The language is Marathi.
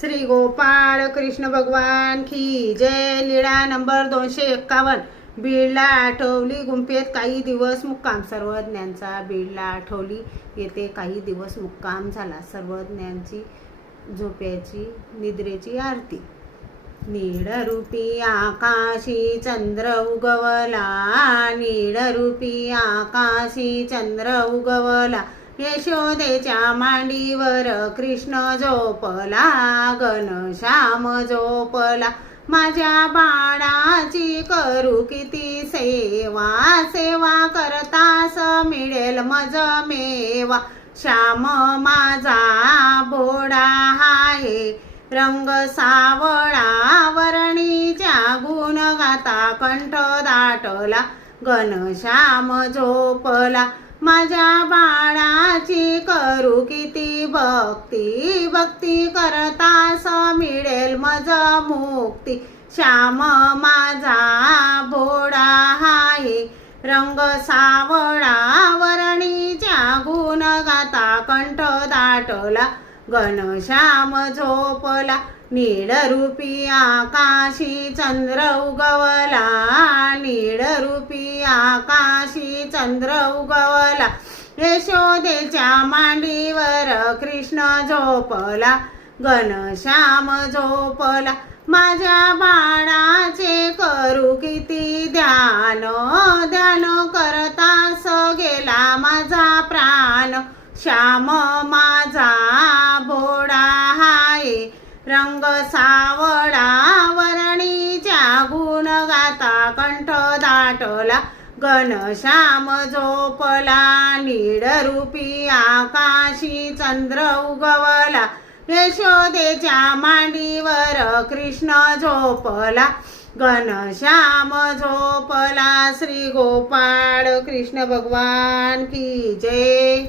श्री गोपाळ कृष्ण भगवान की जय. लीळा नंबर 251. बीडला आठवली गुंफेत काही दिवस मुक्काम. सर्वज्ञांचा बीडला आठवली येथे काही दिवस मुक्काम झाला. सर्वज्ञांची झोपेची निद्रेची आरती. नीडरूपी आकाशी चंद्र उगवला, नीडरूपी आकाशी चंद्र उगवला. यशोदेच्या मांडीवर कृष्ण झोपला, घनश्याम झोपला. माझ्या बाळाची करू किती सेवा, सेवा करतास मिळेल मज मेवा. श्याम माझा भोळा हाये, रंग सावळा वरणीच्या गुण गाता कंठ दाटला. घनश्याम झोपला. माझ्या बाळाची करू किती भक्ती, भक्ती करतास मिळेल मज मुक्ती. श्याम माझा भोळा हाये, रंग सावळा वरणीच्या गुण गाता कंठ दाटला. घनश्याम झोपला. नीडरूपी आकाशी चंद्र उगवला, नीडरूपी आकाशी चंद्र उगवला. यशोदेच्या मांडीवर कृष्ण झोपला, घनश्याम झोपला. माझ्या बाळाचे करू किती ध्यान, ध्यान करतास गेला माझा प्राण. श्याम माझा भोळा हाये, रंग सावळा वरणीच्या गुण गाता कंठ दाटला. घनश्याम झोपला. नीडरूपी आकाशी चंद्र उगवला. यशोदेच्या मांडीवर कृष्ण झोपला, घनश्याम झोपला. श्री गोपाळ कृष्ण भगवान की जय.